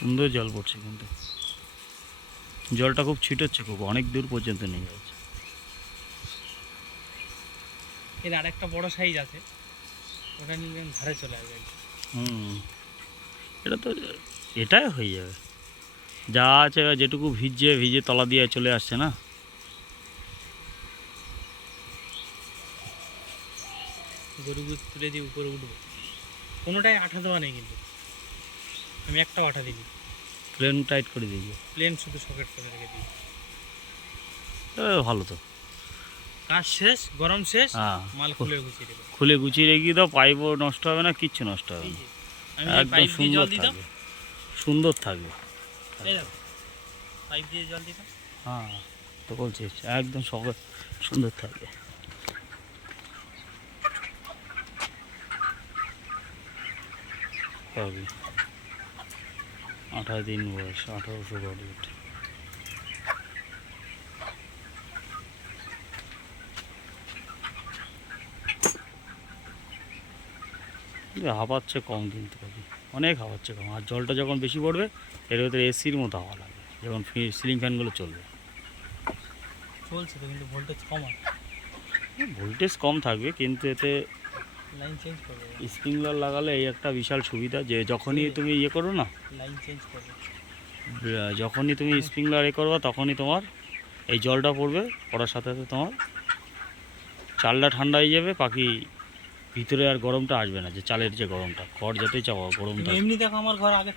সুন্দর জল পড়ছে, কিন্তু জলটা খুব ছিটোচ্ছে, খুব অনেক দূর পর্যন্ত নিয়ে যাচ্ছে। এর আরেকটা বড় সাইজ আছে, ওটা নিয়ে ধারে চলে আসবে। হুম, এটা তো এটাই হয়ে যাবে, যা আছে যেটুকু ভিজে ভিজে তলা দিয়ে চলে আসছে না। গরুগুলো তুলে দিয়ে উপরে উঠবো, কোনোটাই আঠা দেওয়া নেই কিন্তু, আমি একটাও আঠা দিইনি, প্লেন টাইট করে দিয়েছে, প্লেন শুধু সকেট করে রেখে দিই। ভালো তো। কাজ শেষ, গরম শেষ, হ্যাঁ, মাল খুলে গুছিয়ে দেবো। খুলে গুছিয়ে রেখে দাও, পাইপও নষ্ট হবে না, কিচ্ছু নষ্ট হবে এই না, যে আমি একদম পাইপ দিয়ে সুন্দর জল দিতাম, থাকবে, সুন্দর থাকবে। এই দেখো পাইপ দিয়ে জল দিতাম। হ্যাঁ, তো বলছিস একদম সুন্দর থাকবে। হবে 18 দিন বয়স, 1800 বডি ওয়েট। হাঁপাচ্ছে কম, কিন্তু পাখি অনেক হাঁপাচ্ছে কম। আর জলটা যখন বেশি পড়বে এর ভেতরে এসির মতো হাওয়া লাগবে, যখন সিলিং ফ্যানগুলো চলবে। চলছে তো, কিন্তু ভোল্টেজ কম আছে। ভোল্টেজ কম থাকবে, কিন্তু এতে লাইন চেঞ্জ করবে, স্প্রিংলার লাগালে এই একটা বিশাল সুবিধা, যে যখনই তুমি ইয়ে করো না, লাইন চেঞ্জ করবে। যখনই তুমি স্প্রিংলার এ করবে তখনই তোমার এই জলটা পড়বে, পড়ার সাথে সাথে তোমার চালটা ঠান্ডা হয়ে যাবে, পাখি ভিতরে আর গরমটা আসবে না, যে চালের যে গরমটা, খড় যতই চাওয়া গরম থাকবে। এমনি দেখো আমার ঘর আগে